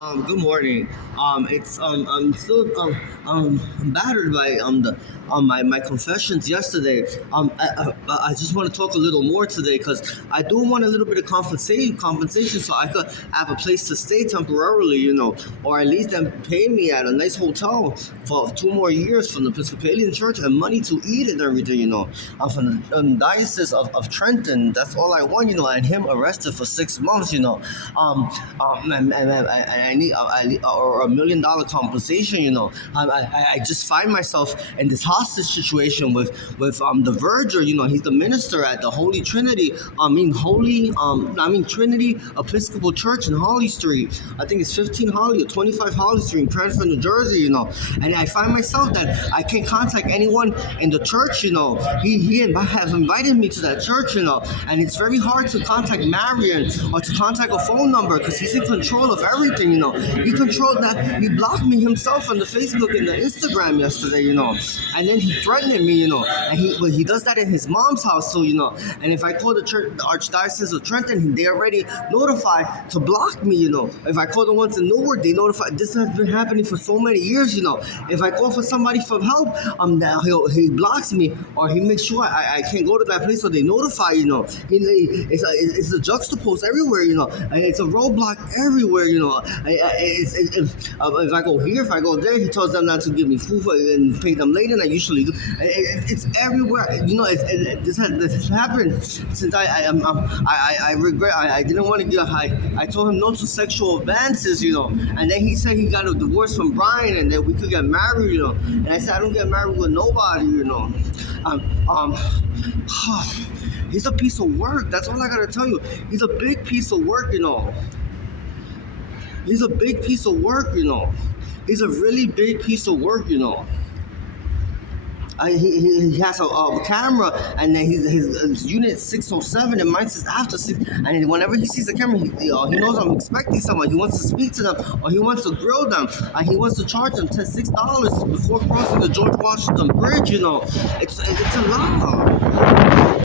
Good morning. I'm still battered by the my confessions yesterday. I just want to talk a little more today because I do want a little bit of compensation so I could have a place to stay temporarily, or at least them pay me at a nice hotel for 2 more years from the Episcopalian Church and money to eat and everything, from the Diocese of Trenton. That's all I want, and him arrested for 6 months, and I need or $1 million compensation. I just find myself in this hostage situation with the verger. He's the minister at the Holy Trinity. Trinity Episcopal Church in Holly Street. I think it's 15 Holly or 25 Holly Street in Trenton, New Jersey. And I find myself that I can't contact anyone in the church. He has invited me to that church. And it's very hard to contact Marion or to contact a phone number because he's in control of everything. He controlled that. He blocked me himself on the Facebook and the Instagram yesterday. And then he threatened me. And he does that in his mom's house too. And if I call the church, the Archdiocese of Trenton, they already notified to block me. If I call the ones in Newark, they notify. This has been happening for so many years. If I call for somebody for help, he blocks me or he makes sure I can't go to that place, so they notify. It's a juxtapose everywhere. And it's a roadblock everywhere. If I go here, if I go there, he tells them not to give me food and pay them later than I usually do. It's everywhere. This has happened since I regret. I didn't want to get high. I told him no to sexual advances, and then he said he got a divorce from Brian and that we could get married, and I said I don't get married with nobody, He's a piece of work. That's all I gotta tell you. He's a big piece of work, He's a big piece of work, He's a really big piece of work, he has a camera, and then his unit 607, and mine says after 6. And whenever he sees the camera, he knows I'm expecting someone. He wants to speak to them, or he wants to grill them, and he wants to charge them $6 before crossing the George Washington Bridge. It's a lot.